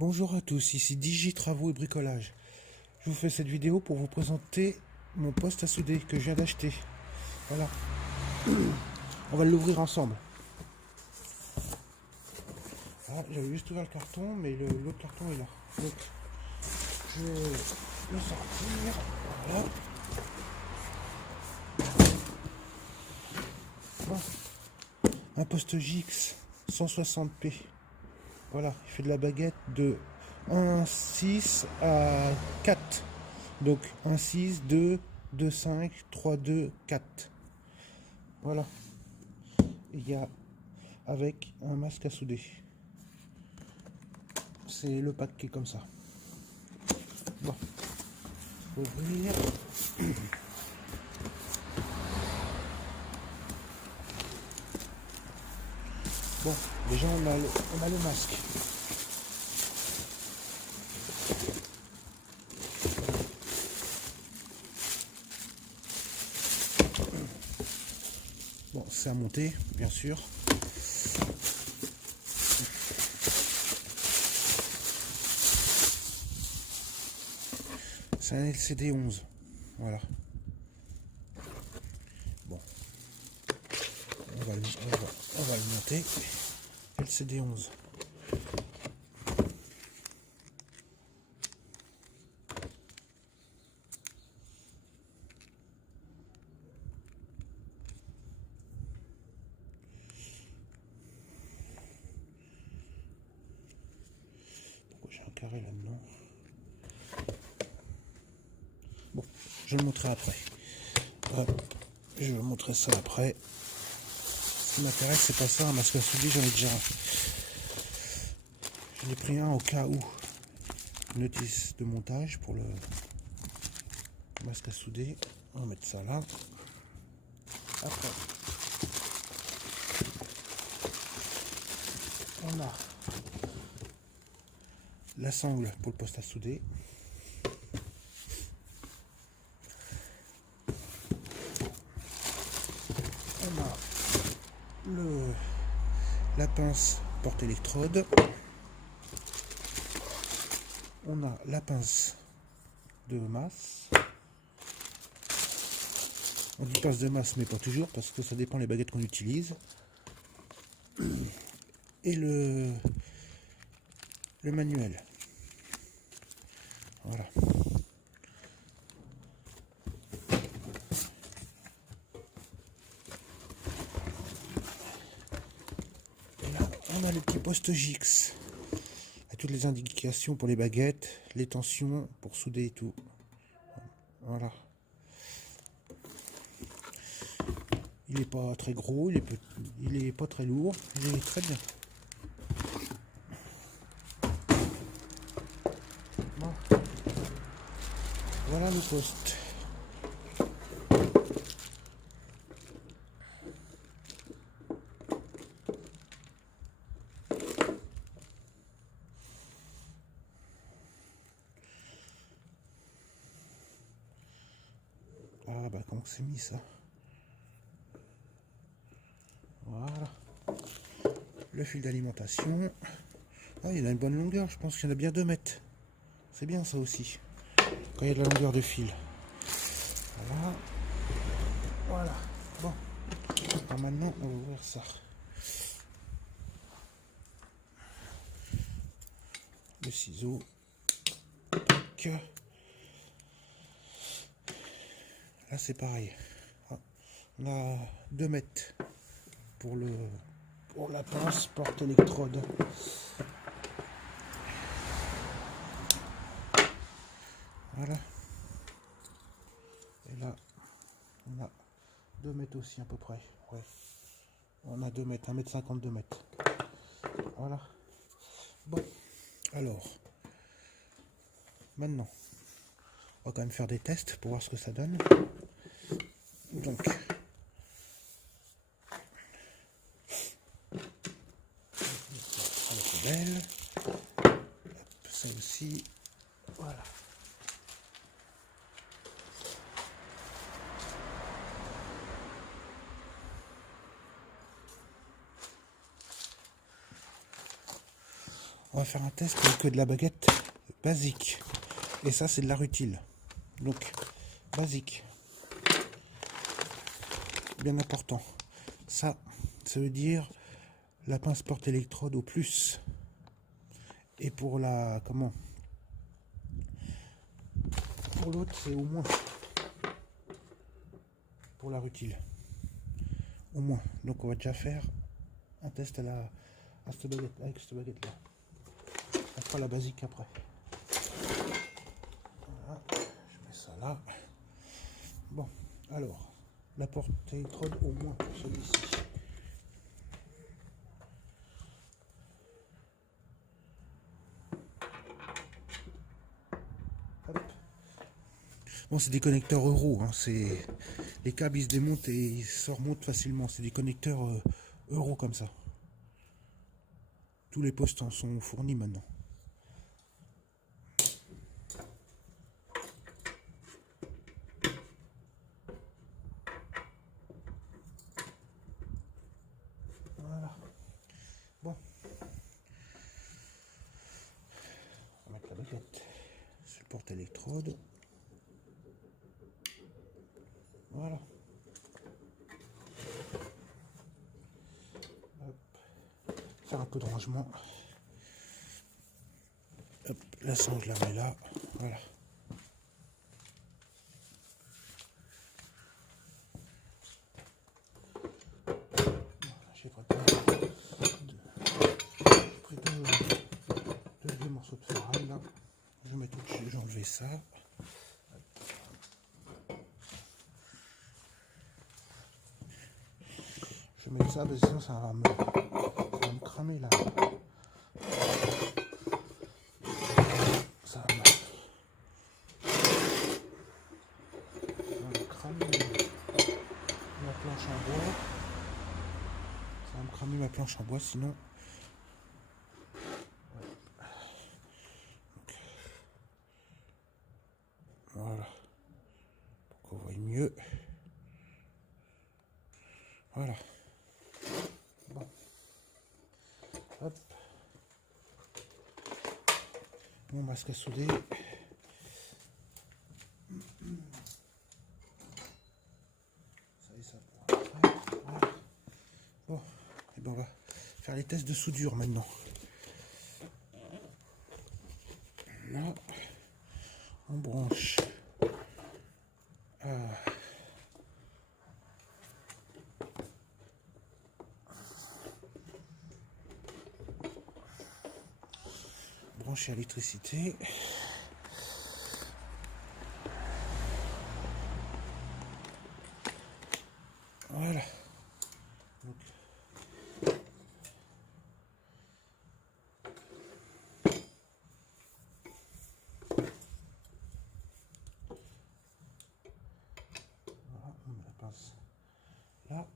Bonjour à tous, ici Digi Travaux et Bricolage. Je vous fais cette vidéo pour vous présenter mon poste à souder que je viens d'acheter. Voilà. On va l'ouvrir ensemble. Ah, j'avais juste ouvert le carton, mais l'autre carton est là. Donc, je vais le sortir. Voilà. Bon. Un poste JX 160p. Voilà, il fait de la baguette de 1,6 à 4. Donc 1,6, 2, 2,5, 3,2, 4. Voilà. Il y a avec un masque à souder. C'est le pack qui est comme ça. Bon, ouvrir. Bon, déjà on a le masque. Bon, c'est à monter, bien sûr. C'est un LCD 11. Voilà. Bon. On va le monter. LCD 11. Pourquoi j'ai un carré là-dedans? Bon, je le montrerai après. Je vais vous montrer ça après. Ce qui m'intéresse, c'est pas ça, un masque à souder, j'en ai déjà un. J'en ai pris un au cas où. Notice de montage pour le masque à souder. On va mettre ça là. Après, on a la sangle pour le poste à souder. On a la pince porte-électrode. On a la pince de masse. On dit pince de masse, mais pas toujours, parce que ça dépend des baguettes qu'on utilise. Et le manuel. Voilà. Et là, on a le petit poste JX. Toutes les indications pour les baguettes, les tensions pour souder et tout. Voilà. Il n'est pas très gros, il est pas très lourd, il est très bien. Bon. Voilà le poste. Ah bah comment c'est mis ça? Voilà. Le fil d'alimentation. Ah, il a une bonne longueur, je pense qu'il y en a bien 2 mètres. C'est bien ça aussi. Quand il y a de la longueur de fil. Voilà. Voilà. Bon. Alors maintenant, on va ouvrir ça. Le ciseau. Là c'est pareil. On a 2 mètres pour la pince porte-électrode. Voilà. Et là, on a 2 mètres aussi à peu près. Ouais. On a 2 mètres, 1,50 m, 2 mètres. Voilà. Bon. Alors. Maintenant. On va quand même faire des tests pour voir ce que ça donne. Donc. À la poubelle. Ça aussi. Voilà. on va faire un test avec de la baguette basique. Et ça, c'est de la rutile. Donc, basique. Bien important. Ça veut dire la pince porte-électrode au plus. Et pour la... Comment? Pour l'autre, c'est au moins. Pour la rutile. Au moins. Donc, on va déjà faire un test à cette baguette, avec cette baguette-là. On fera la basique après. Voilà. Je mets ça là. Bon, alors, la porte-électrode au moins pour celui-ci. Bon, c'est des connecteurs Euro, hein, les câbles ils se démontent et ils se remontent facilement. C'est des connecteurs Euro comme ça. Tous les postes en sont fournis maintenant. Voilà. Bon. On va mettre la baguette sur le porte-électrode. Voilà. Hop. Faire un peu de rangement. Hop, la sonde, je la mets là. Voilà. J'ai pris deux vieux morceaux de ferraille là. Je mets tout dessus, j'ai enlevé ça. Je mets ça, parce que sinon ça va me cramer là. Ça va me cramer ma planche en bois. Ça va me cramer ma planche en bois sinon. Donc, voilà. Pour qu'on voit mieux. Voilà. Bon. Hop. Mon masque à souder. Ça et ça pour après. Voilà. Bon. Et ben on va faire les tests de soudure maintenant. Là, on branche. Brancher à l'électricité. Voilà. Donc, voilà, on met la pince là.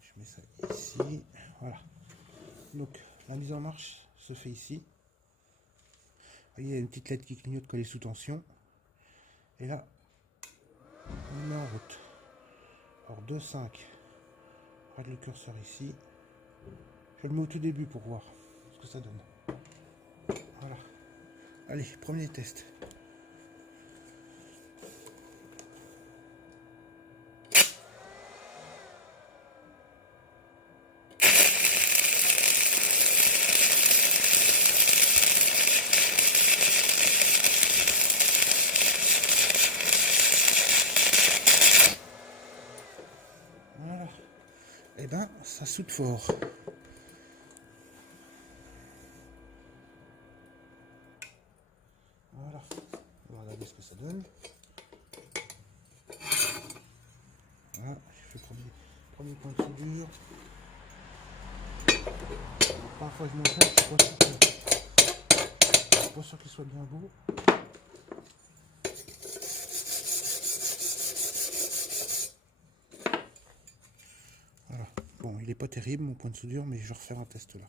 Je mets ça ici. Voilà. Donc la mise en marche se fait ici. Vous voyez, il y a une petite LED qui clignote quand elle est sous tension. Et là, on met en route. Alors 2,5. Arrête le curseur ici. Je le mets au tout début pour voir ce que ça donne. Voilà. Allez, premier test. Voilà. Et ben, ça soude fort. Voilà. On va regarder ce que ça donne. Voilà, je fais premier point de soudure. Parfois je m'en fais, je suis pas sûr qu'il soit bien beau. Voilà. Bon, il est pas terrible mon point de soudure, mais je vais refaire un test là.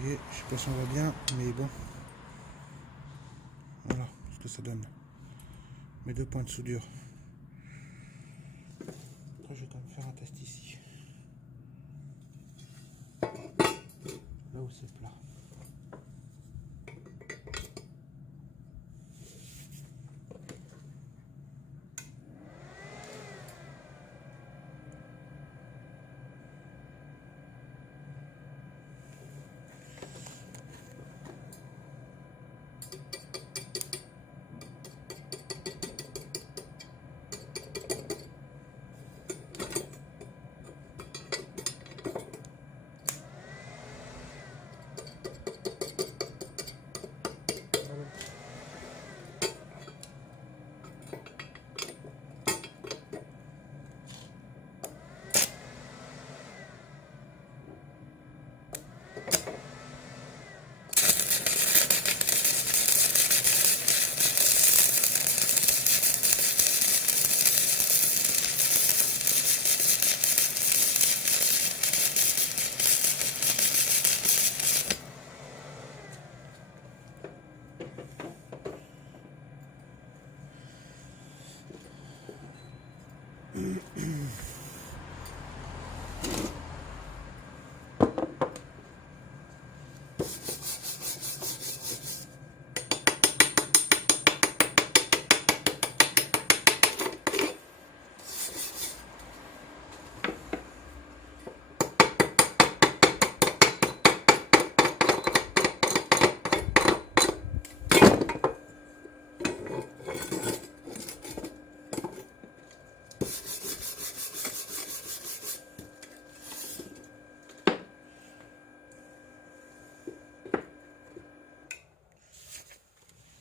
Vous voyez, je sais pas si on voit bien, mais bon. Voilà ce que ça donne. Mes 2 points de soudure. Après, je vais quand même faire un test ici. Là où c'est plat.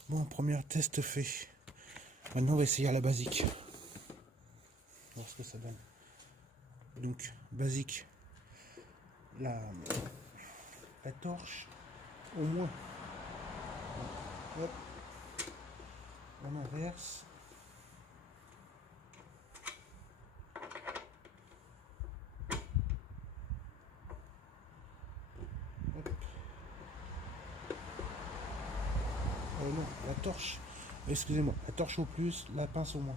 Bon, premier test fait. Maintenant, on va essayer à la basique. Voir ce que ça donne. Donc, basique. La torche, au moins. Hop. On inverse. Hop. Non, la torche. Excusez-moi, la torche au plus, la pince au moins.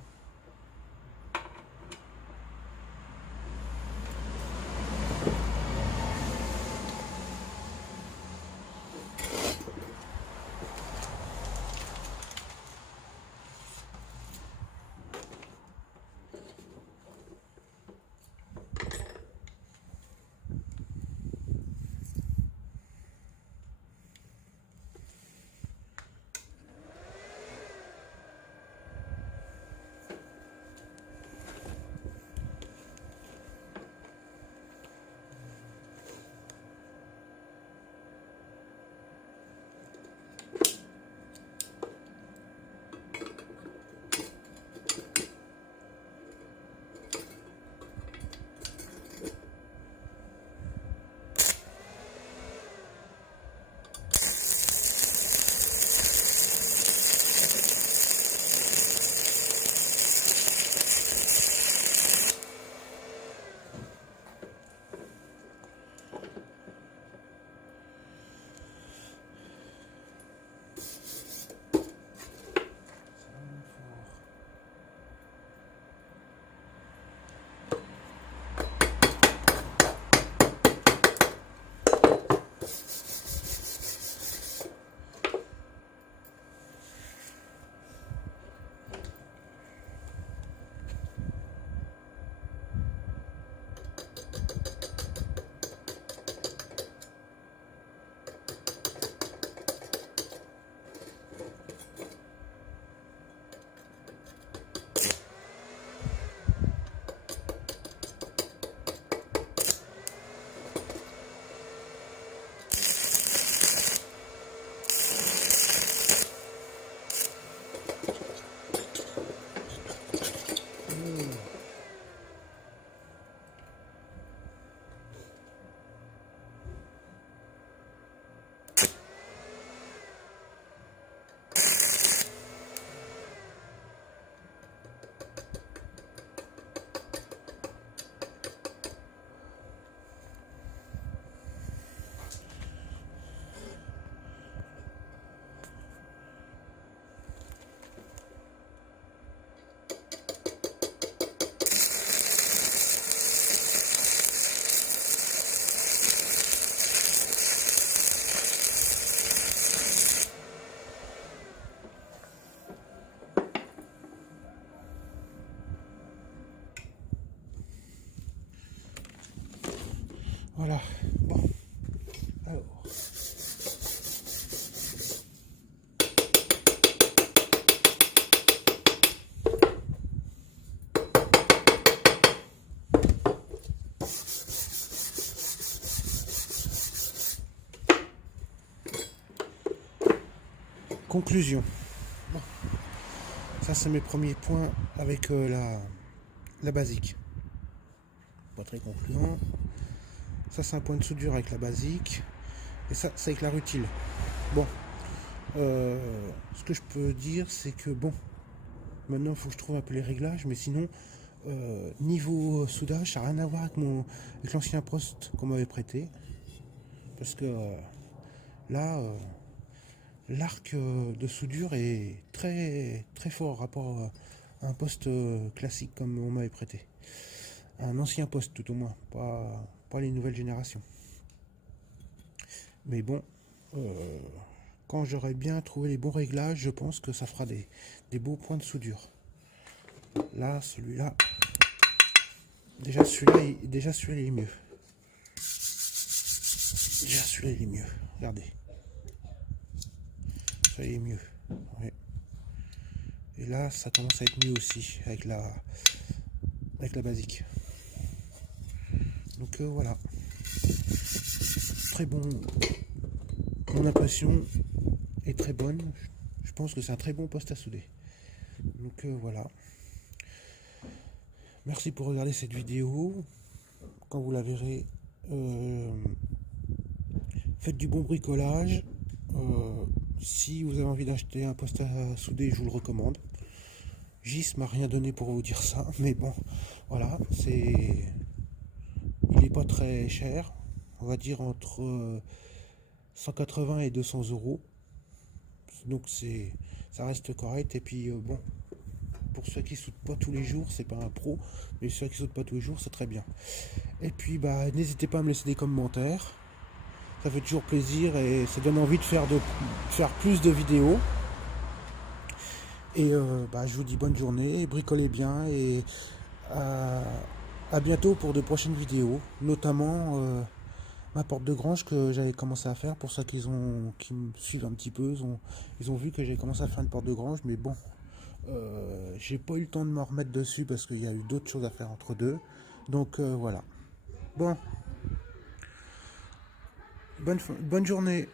Voilà, bon, alors. Conclusion. Bon. Ça, c'est mes premiers points avec la basique. Pas très concluant. Ça, c'est un point de soudure avec la basique. Et ça, c'est avec la rutile. Bon. Ce que je peux dire, c'est que bon, maintenant, il faut que je trouve un peu les réglages. Mais sinon, niveau soudage, ça n'a rien à voir avec l'ancien poste qu'on m'avait prêté. Parce que là, l'arc de soudure est très, très fort par rapport à un poste classique comme on m'avait prêté. Un ancien poste tout au moins, pas les nouvelles générations. Mais bon, quand j'aurai bien trouvé les bons réglages, je pense que ça fera des beaux points de soudure. Là, celui-là, déjà celui-là il est mieux. Déjà celui-là il est mieux, regardez. Ça il est mieux. Ouais. Et là, ça commence à être mieux aussi avec la basique. Donc voilà. Très bon. Mon impression est très bonne. Je pense que c'est un très bon poste à souder. Donc voilà. Merci pour regarder cette vidéo. Quand vous la verrez, faites du bon bricolage. Si vous avez envie d'acheter un poste à souder, je vous le recommande. Gis m'a rien donné pour vous dire ça, mais bon, voilà, il n'est pas très cher, on va dire entre 180 et 200 euros. Donc ça reste correct. Et puis bon, pour ceux qui soudent pas tous les jours, c'est pas un pro, mais ceux qui soudent pas tous les jours, c'est très bien. Et puis bah n'hésitez pas à me laisser des commentaires. Ça fait toujours plaisir et ça donne envie de faire plus de vidéos. Et je vous dis bonne journée, bricolez bien et à bientôt pour de prochaines vidéos, notamment ma porte de grange que j'avais commencé à faire. Pour ceux qui me suivent un petit peu, ils ont vu que j'ai commencé à faire une porte de grange, mais bon, j'ai pas eu le temps de me remettre dessus parce qu'il y a eu d'autres choses à faire entre deux. Donc voilà. Bon, bonne journée.